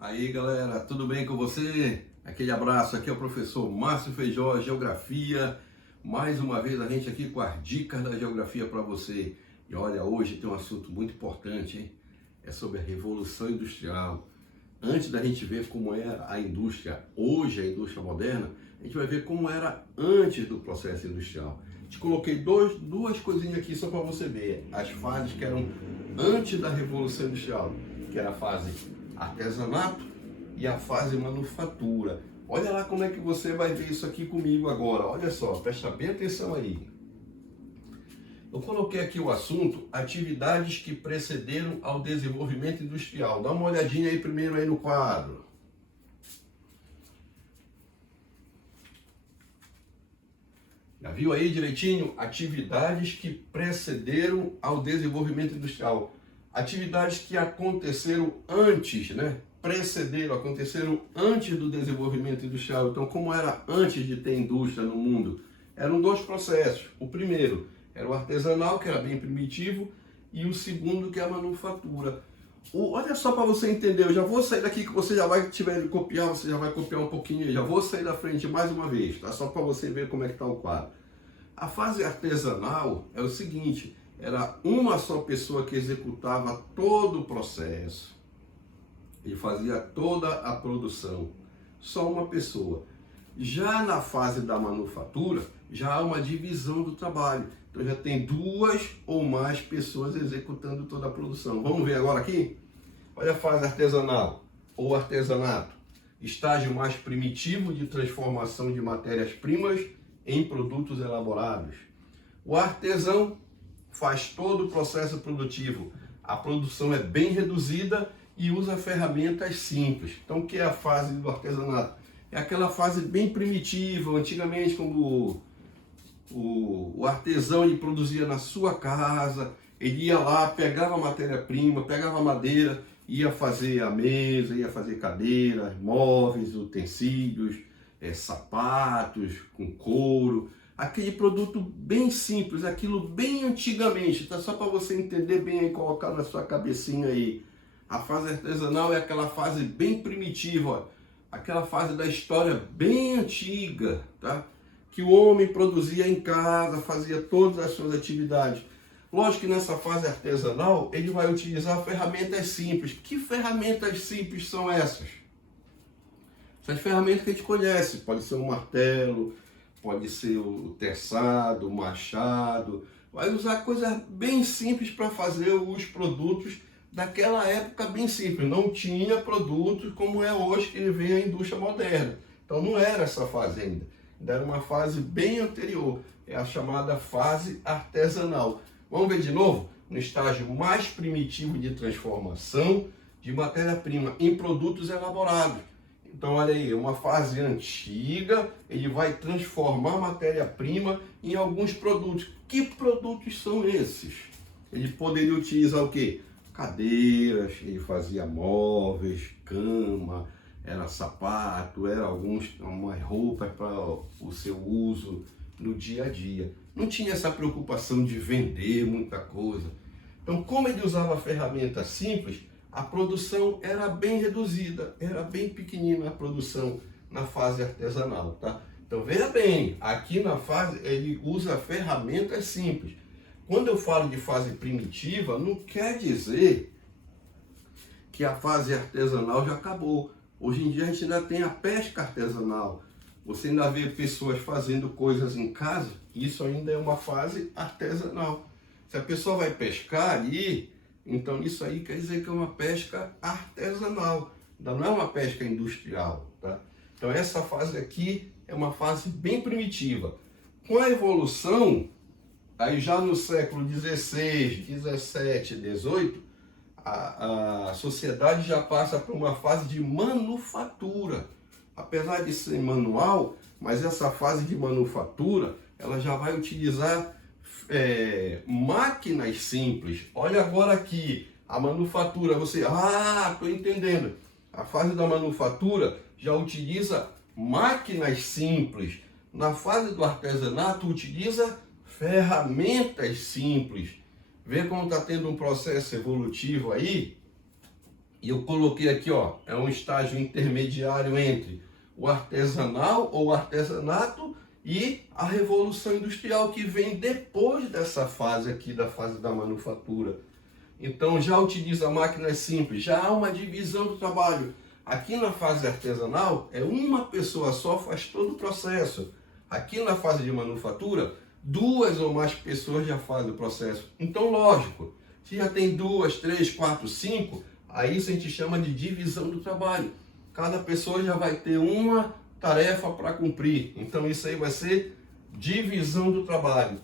Aí galera, tudo bem com você? Aquele abraço, aqui é o professor Márcio Feijó, Geografia. Mais uma vez a gente aqui com as dicas da geografia para você. E olha, hoje tem um assunto muito importante, hein? É sobre a Revolução Industrial. Antes da gente ver como era a indústria, hoje a indústria moderna, a gente vai ver como era antes do processo industrial. Te coloquei duas coisinhas aqui só para você ver as fases que eram antes da Revolução Industrial, que era a fase artesanato e a fase manufatura. Olha lá como é que você vai ver isso aqui comigo agora. Olha só, presta bem atenção aí. Eu coloquei aqui o assunto atividades que precederam ao desenvolvimento industrial. Dá uma olhadinha aí primeiro aí no quadro. Já viu aí direitinho? Atividades que precederam ao desenvolvimento industrial. Atividades que aconteceram antes, né? Precederam, aconteceram antes do desenvolvimento industrial. Então, como era antes de ter indústria no mundo? Eram dois processos. O primeiro era o artesanal, que era bem primitivo, e o segundo, que é a manufatura. Olha só para você entender, eu já vou sair daqui, que você já vai, tiver de copiar, você já vai copiar um pouquinho, já vou sair da frente mais uma vez, tá? Só para você ver como é que está o quadro. A fase artesanal é o seguinte, era uma só pessoa que executava todo o processo e fazia toda a produção, só uma pessoa. Já na fase da manufatura, já há uma divisão do trabalho, então já tem duas ou mais pessoas executando toda a produção. Vamos ver agora aqui? Olha a fase artesanal ou artesanato, estágio mais primitivo de transformação de matérias-primas em produtos elaborados. O artesão faz todo o processo produtivo. A produção é bem reduzida e usa ferramentas simples. Então, o que é a fase do artesanato? É aquela fase bem primitiva. Antigamente, quando o artesão ele produzia na sua casa, ele ia lá, pegava a matéria-prima, pegava a madeira, ia fazer a mesa, ia fazer cadeiras, móveis, utensílios, sapatos com couro, aquele produto bem simples, aquilo bem antigamente, tá? Só para você entender bem e colocar na sua cabecinha aí. A fase artesanal é aquela fase bem primitiva, ó, aquela fase da história bem antiga, tá? Que o homem produzia em casa, fazia todas as suas atividades. Lógico que nessa fase artesanal ele vai utilizar ferramentas simples. Que ferramentas simples são essas? Essas ferramentas que a gente conhece, pode ser um martelo, pode ser o terçado, o machado, vai usar coisas bem simples para fazer os produtos daquela época bem simples. Não tinha produtos como é hoje que ele vê a indústria moderna. Então não era essa fase ainda era uma fase bem anterior, é a chamada fase artesanal. Vamos ver de novo? No estágio mais primitivo de transformação de matéria-prima em produtos elaborados. Então, olha aí, uma fase antiga, ele vai transformar a matéria-prima em alguns produtos. Que produtos são esses? Ele poderia utilizar o quê? Cadeiras, ele fazia móveis, cama, era sapato, era umas roupas para o seu uso no dia a dia. Não tinha essa preocupação de vender muita coisa. Então, como ele usava ferramentas simples, a produção era bem reduzida, era bem pequenina a produção na fase artesanal, tá? Então veja bem, aqui na fase ele usa ferramentas simples. Quando eu falo de fase primitiva, não quer dizer que a fase artesanal já acabou. Hoje em dia a gente ainda tem a pesca artesanal. Você ainda vê pessoas fazendo coisas em casa, isso ainda é uma fase artesanal. Se a pessoa vai pescar ali, então isso aí quer dizer que é uma pesca artesanal, ainda não é uma pesca industrial, tá? Então essa fase aqui é uma fase bem primitiva. Com a evolução, aí já no século XVI, XVII, XVIII, a sociedade já passa por uma fase de manufatura. Apesar de ser manual, mas essa fase de manufatura, ela já vai utilizar máquinas simples. Olha agora aqui, a manufatura, estou entendendo. A fase da manufatura já utiliza máquinas simples. Na fase do artesanato, utiliza ferramentas simples. Vê como está tendo um processo evolutivo aí? E eu coloquei aqui, ó, é um estágio intermediário entre o artesanal ou artesanato e a revolução industrial, que vem depois dessa fase aqui, da fase da manufatura. Então já utiliza máquinas simples, já há uma divisão do trabalho. Aqui na fase artesanal, é uma pessoa só faz todo o processo. Aqui na fase de manufatura, 2 ou mais pessoas já fazem o processo. Então, lógico, se já tem 2, 3, 4, 5, aí isso a gente chama de divisão do trabalho. Cada pessoa já vai ter uma tarefa para cumprir. Então isso aí vai ser divisão do trabalho.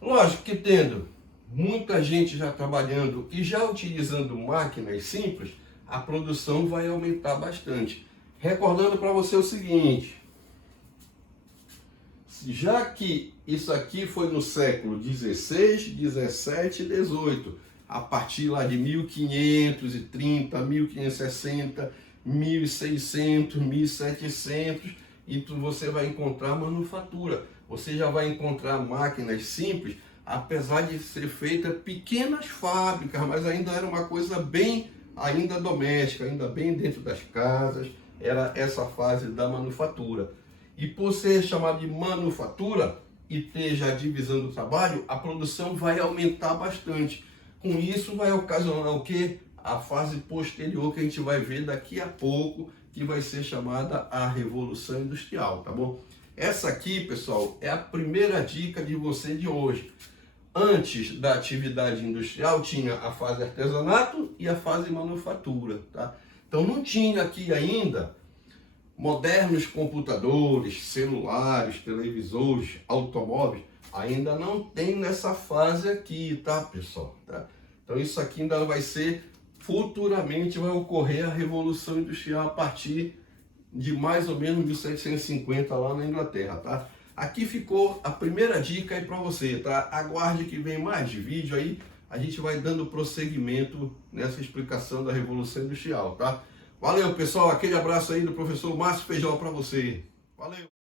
Lógico que tendo muita gente já trabalhando e já utilizando máquinas simples, a produção vai aumentar bastante. Recordando para você o seguinte, já que isso aqui foi no século 16, 17 e 18, a partir lá de 1530, 1560, 1600, 1700, e você vai encontrar manufatura. Você já vai encontrar máquinas simples, apesar de ser feita pequenas fábricas, mas ainda era uma coisa bem ainda doméstica, ainda bem dentro das casas. Era essa fase da manufatura. E por ser chamado de manufatura e ter já a divisão do trabalho, a produção vai aumentar bastante. Com isso vai ocasionar o quê? A fase posterior que a gente vai ver daqui a pouco, que vai ser chamada a Revolução Industrial, tá bom? Essa aqui, pessoal, é a primeira dica de você de hoje. Antes da atividade industrial tinha a fase artesanato e a fase manufatura, tá? Então não tinha aqui ainda modernos computadores, celulares, televisores, automóveis, ainda não tem nessa fase aqui, tá, pessoal? Tá? Então isso aqui ainda vai ser, futuramente vai ocorrer a Revolução Industrial a partir de mais ou menos 1750 lá na Inglaterra, tá? Aqui ficou a primeira dica aí para você, tá? Aguarde que vem mais vídeo aí, a gente vai dando prosseguimento nessa explicação da Revolução Industrial, tá? Valeu, pessoal, aquele abraço aí do professor Márcio Feijó para você. Valeu!